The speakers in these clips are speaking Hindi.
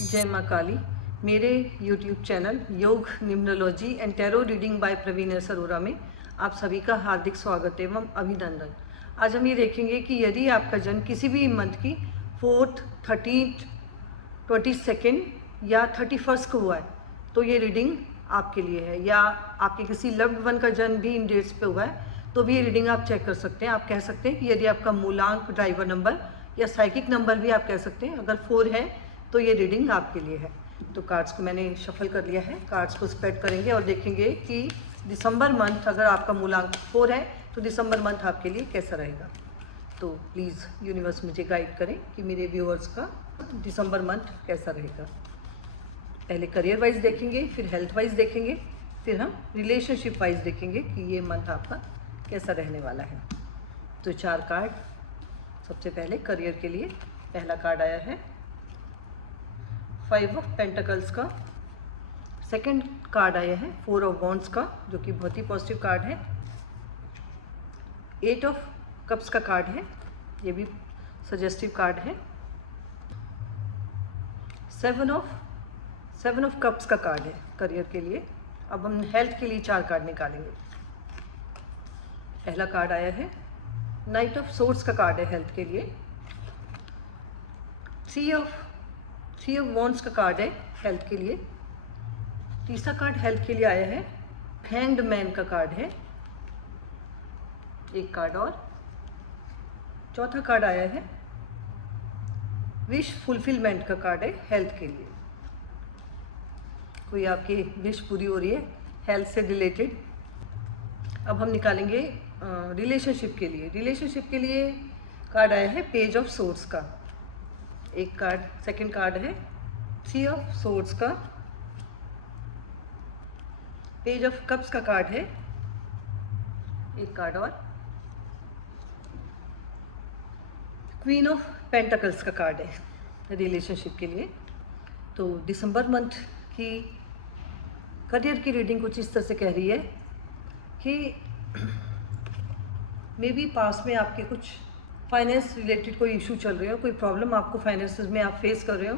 जय माँ काली। मेरे YouTube channel Yog numerology and tarot reading by Praveen S Arora में आप सभी का हार्दिक स्वागत एवं अभिनंदन। आज हम ये देखेंगे कि यदि आपका जन्म किसी भी मंथ की 4th, 13th, 22nd या 31st को हुआ है तो ये रीडिंग आपके लिए है, या आपके किसी लव्ड वन का जन्म भी इन डेट्स पे हुआ है तो भी ये रीडिंग आप चेक कर सकते हैं। आप कह सकते हैं कि यदि आपका मूलांक, ड्राइवर नंबर या साइकिक नंबर भी आप कह सकते हैं, अगर 4 है तो ये रीडिंग आपके लिए है। तो कार्ड्स को मैंने शफल कर लिया है, कार्ड्स को स्प्रेड करेंगे और देखेंगे कि दिसंबर मंथ, अगर आपका मूलांक 4 है तो दिसंबर मंथ आपके लिए कैसा रहेगा। तो प्लीज़ यूनिवर्स मुझे गाइड करें कि मेरे व्यूअर्स का दिसंबर मंथ कैसा रहेगा। पहले करियर वाइज देखेंगे, फिर हेल्थ वाइज देखेंगे, फिर हम रिलेशनशिप वाइज देखेंगे कि ये मंथ आपका कैसा रहने वाला है। तो 4 कार्ड। सबसे पहले करियर के लिए पहला कार्ड आया है 5 ऑफ पेंटिकल्स का। सेकंड कार्ड आया है 4 ऑफ वॉन्ड्स का, जो कि बहुत ही पॉजिटिव कार्ड है। 8 ऑफ कप्स का कार्ड है, ये भी सजेस्टिव कार्ड है। 7 ऑफ कप्स का कार्ड है करियर के लिए। अब हम हेल्थ के लिए 4 कार्ड निकालेंगे। पहला कार्ड आया है नाइट ऑफ सोर्ड्स का कार्ड है हेल्थ के लिए। 3 ऑफ वॉन्ड्स का कार्ड है हेल्थ के लिए। तीसरा कार्ड हेल्थ के लिए आया है हैंग्ड मैन का कार्ड है, एक कार्ड और। चौथा कार्ड आया है विश फुलफिलमेंट का कार्ड है हेल्थ के लिए। कोई आपकी विश पूरी हो रही है हेल्थ से रिलेटेड। अब हम निकालेंगे रिलेशनशिप के लिए। रिलेशनशिप के लिए कार्ड आया है पेज ऑफ सोर्ड्स का, एक कार्ड। सेकंड कार्ड है 3 ऑफ सोर्ड्स का। पेज ऑफ कप्स का कार्ड है, एक कार्ड और। क्वीन ऑफ पेंटिकल्स का कार्ड है रिलेशनशिप के लिए। तो दिसंबर मंथ की करियर की रीडिंग कुछ इस तरह से कह रही है कि मे बी पास में आपके कुछ फाइनेंस रिलेटेड कोई इशू चल रहे हो, कोई प्रॉब्लम आपको फाइनेंसेस में आप फेस कर रहे हो।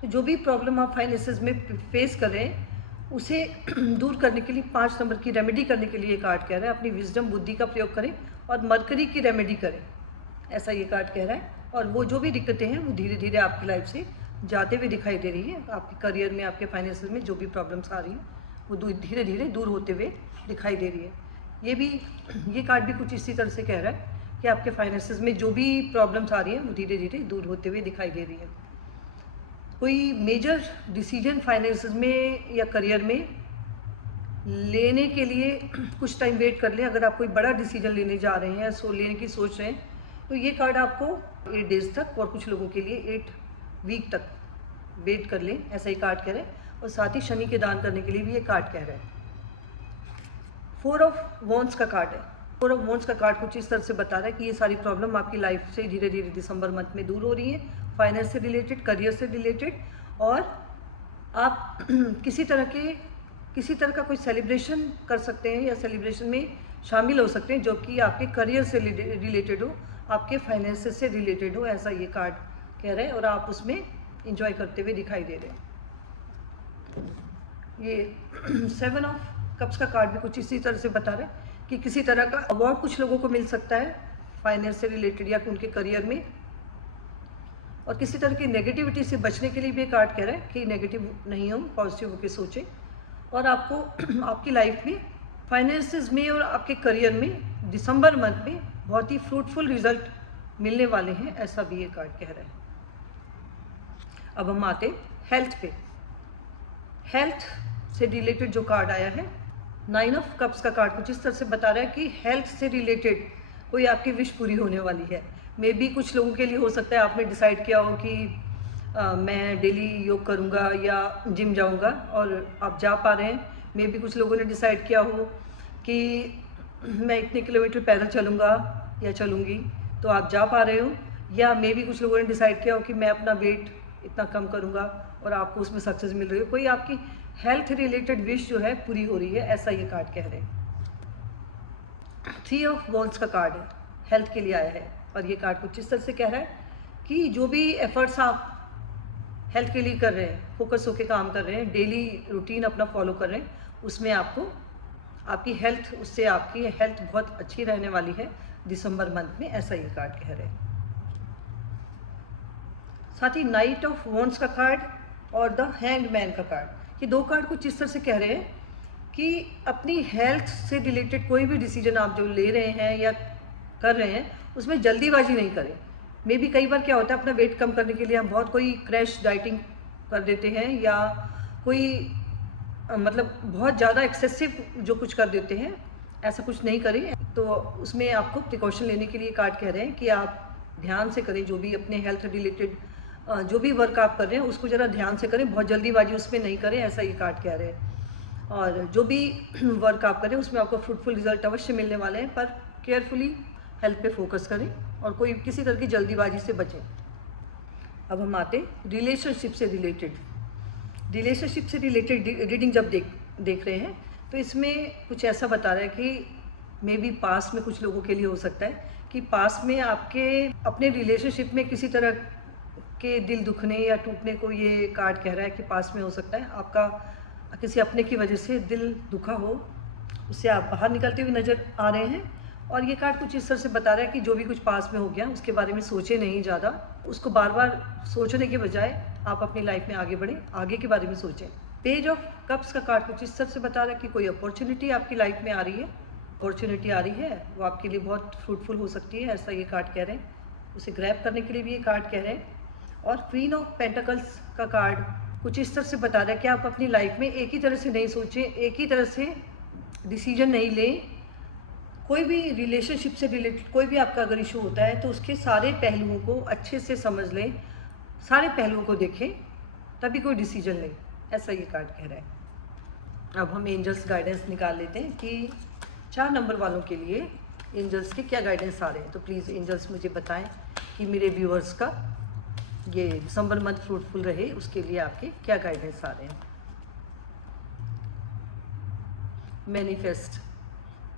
तो जो भी प्रॉब्लम आप फाइनेंसेस में फेस कर रहे हैं उसे दूर करने के लिए 5 नंबर की रेमेडी करने के लिए ये कार्ड कह रहा है अपनी विजडम, बुद्धि का प्रयोग करें और मरकरी की रेमेडी करें, ऐसा ये कार्ड कह रहा है। और वो जो भी दिक्कतें हैं वो धीरे धीरे आपकी लाइफ से जाते हुए दिखाई दे रही है। आपके करियर में, आपके फाइनेंसेस में जो भी प्रॉब्लम्स आ रही हैं वो धीरे धीरे दूर होते हुए दिखाई दे रही है। ये कार्ड भी कुछ इसी तरह से कह रहा है कि आपके फाइनेंसेस में जो भी प्रॉब्लम्स आ रही हैं वो धीरे धीरे दूर होते हुए दिखाई दे रही है। कोई मेजर डिसीजन फाइनेंसेस में या करियर में लेने के लिए कुछ टाइम वेट कर लें। अगर आप कोई बड़ा डिसीजन लेने जा रहे हैं, लेने की सोच रहे हैं, तो ये कार्ड आपको 8 डेज तक, और कुछ लोगों के लिए 8 वीक तक वेट कर लें, ऐसा ही कार्ड कह रहे हैं। और साथ ही शनि के दान करने के लिए भी ये कार्ड कह रहा है। 4 ऑफ वॉन्ड्स का कार्ड है। 4 ऑफ वॉन्ड्स का कार्ड कुछ इस तरह से बता रहा है कि ये सारी प्रॉब्लम आपकी लाइफ से धीरे धीरे दिसंबर मंथ में दूर हो रही है, फाइनेंस से रिलेटेड, करियर से रिलेटेड। और आप किसी तरह का कोई सेलिब्रेशन कर सकते हैं या सेलिब्रेशन में शामिल हो सकते हैं जो कि आपके करियर से रिलेटेड हो, आपके फाइनेंस से रिलेटेड हो, ऐसा ये कार्ड कह रहे हैं। और आप उसमें इंजॉय करते हुए दिखाई दे रहे हैं। ये 7 ऑफ कप्स का कार्ड भी कुछ इसी तरह से बता रहा है कि किसी तरह का अवार्ड कुछ लोगों को मिल सकता है फाइनेंस से रिलेटेड या उनके करियर में। और किसी तरह की नेगेटिविटी से बचने के लिए भी कार्ड कह रहा है कि नेगेटिव नहीं हो, पॉजिटिव होकर सोचें। और आपको आपकी लाइफ में, फाइनेंसेस में और आपके करियर में दिसंबर मंथ में बहुत ही फ्रूटफुल रिजल्ट मिलने वाले हैं, ऐसा भी ये कार्ड कह रहा है। अब हम आते हेल्थ पे। हेल्थ से रिलेटेड जो कार्ड आया है 9 ऑफ कप्स का कार्ड कुछ इस तरह से बता रहा है कि हेल्थ से रिलेटेड कोई आपकी विश पूरी होने वाली है। मे बी कुछ लोगों के लिए हो सकता है आपने डिसाइड किया हो कि मैं डेली योग करूँगा या जिम जाऊँगा और आप जा पा रहे हैं। मे बी कुछ लोगों ने डिसाइड किया हो कि मैं इतने किलोमीटर पैदल चलूँगा या चलूँगी, तो आप जा पा रहे हो। या मे बी कुछ लोगों ने डिसाइड किया हो कि मैं अपना वेट इतना कम करूँगा और आपको उसमें सक्सेस मिल रही है। कोई आपकी हेल्थ रिलेटेड विश जो है पूरी हो रही है, ऐसा ये कार्ड कह रहे हैं। 3 ऑफ वॉन्ड्स का कार्ड है, हेल्थ के लिए आया है। और ये कार्ड कुछ इस तरह से कह रहा है कि जो भी एफर्ट्स आप हेल्थ के लिए कर रहे हैं, फोकस होकर काम कर रहे हैं, डेली रूटीन अपना फॉलो कर रहे हैं, उसमें आपको आपकी हेल्थ, उससे आपकी हेल्थ बहुत अच्छी रहने वाली है दिसंबर मंथ में, ऐसा ये कार्ड कह रहे हैं। साथ ही नाइट ऑफ वॉन्ड्स का कार्ड और द हैंग्ड मैन का कार्ड, ये दो कार्ड कुछ इस तरह से कह रहे हैं कि अपनी हेल्थ से रिलेटेड कोई भी डिसीजन आप जो ले रहे हैं या कर रहे हैं उसमें जल्दीबाजी नहीं करें। मे बी कई बार क्या होता है, अपना वेट कम करने के लिए हम बहुत कोई क्रैश डाइटिंग कर देते हैं या कोई मतलब बहुत ज़्यादा एक्सेसिव जो कुछ कर देते हैं, ऐसा कुछ नहीं करें। तो उसमें आपको प्रिकॉशन लेने के लिए कार्ड कह रहे हैं कि आप ध्यान से करें, जो भी अपने हेल्थ रिलेटेड जो भी वर्क आप कर रहे हैं उसको ज़रा ध्यान से करें, बहुत जल्दीबाजी उसमें नहीं करें, ऐसा ये कार्ड कह रहे हैं। और जो भी वर्क आप करें उसमें आपको फ्रूटफुल रिजल्ट अवश्य मिलने वाले हैं, पर केयरफुली हेल्थ पे फोकस करें और कोई किसी तरह की जल्दीबाजी से बचें। अब हम आते रिलेशनशिप से रिलेटेड रीडिंग जब देख रहे हैं तो इसमें कुछ ऐसा बता रहा है कि मे बी पास में कुछ लोगों के लिए हो सकता है कि पास में आपके अपने रिलेशनशिप में किसी तरह के दिल दुखने या टूटने को ये कार्ड कह रहा है कि पास में हो सकता है आपका किसी अपने की वजह से दिल दुखा हो, उससे आप बाहर निकलते हुए नज़र आ रहे हैं। और ये कार्ड कुछ इस तरह से बता रहा है कि जो भी कुछ पास में हो गया उसके बारे में सोचें नहीं ज़्यादा, उसको बार बार सोचने के बजाय आप अपनी लाइफ में आगे बढ़ें, आगे के बारे में सोचें। पेज ऑफ कप्स का कार्ड कुछ इस तरह से बता रहा है कि कोई अपॉर्चुनिटी आपकी लाइफ में आ रही है, अपॉर्चुनिटी आ रही है, वो आपके लिए बहुत फ्रूटफुल हो सकती है, ऐसा ये कार्ड कह रहे हैं। उसे ग्रैब करने के लिए भी ये कार्ड कह रहे हैं। और क्वीन ऑफ पेंटिकल्स का कार्ड कुछ इस तरह से बता रहा है कि आप अपनी लाइफ में एक ही तरह से नहीं सोचें, एक ही तरह से डिसीजन नहीं लें। कोई भी रिलेशनशिप से रिलेटेड कोई भी आपका अगर इशू होता है तो उसके सारे पहलुओं को अच्छे से समझ लें, सारे पहलुओं को देखें, तभी कोई डिसीजन लें, ऐसा ये कार्ड कह रहा है। अब हम एंजल्स गाइडेंस निकाल लेते हैं कि 4 नंबर वालों के लिए एंजल्स के क्या गाइडेंस आ रहे हैं। तो प्लीज़ एंजल्स मुझे बताएं कि मेरे व्यूअर्स का ये दिसंबर मंथ फ्रूटफुल रहे, उसके लिए आपके क्या गाइडेंस आ रहे हैं।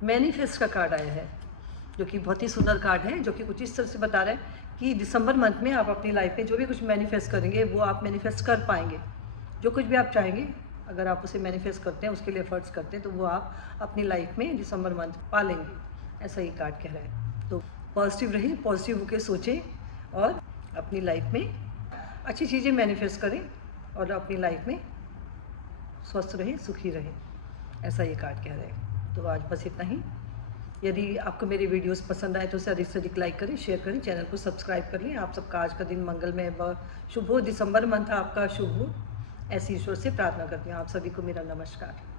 मैनिफेस्ट का कार्ड आया है, जो कि बहुत ही सुंदर कार्ड है, जो कि कुछ इस तरह से बता रहा है कि दिसंबर मंथ में आप अपनी लाइफ में जो भी कुछ मैनिफेस्ट करेंगे वो आप मैनिफेस्ट कर पाएंगे। जो कुछ भी आप चाहेंगे अगर आप उसे मैनिफेस्ट करते हैं, उसके लिए एफर्ट्स करते हैं, तो वो आप अपनी लाइफ में दिसंबर मंथ पा लेंगे, ऐसा ये कार्ड कह रहा है। तो पॉजिटिव रहें, पॉजिटिव होकर सोचें और अपनी लाइफ में अच्छी चीज़ें मैनिफेस्ट करें और अपनी लाइफ में स्वस्थ रहें, सुखी रहें, ऐसा ये कार्ड कह रहे हैं। तो आज बस इतना ही। यदि आपको मेरे वीडियोस पसंद आए तो उसे अधिक से अधिक लाइक करें, शेयर करें, चैनल को सब्सक्राइब कर लें। आप सबका आज का दिन मंगलमय व शुभ हो, दिसंबर मंथ आपका शुभ हो, ऐसी ईश्वर से प्रार्थना करती हूँ। आप सभी को मेरा नमस्कार।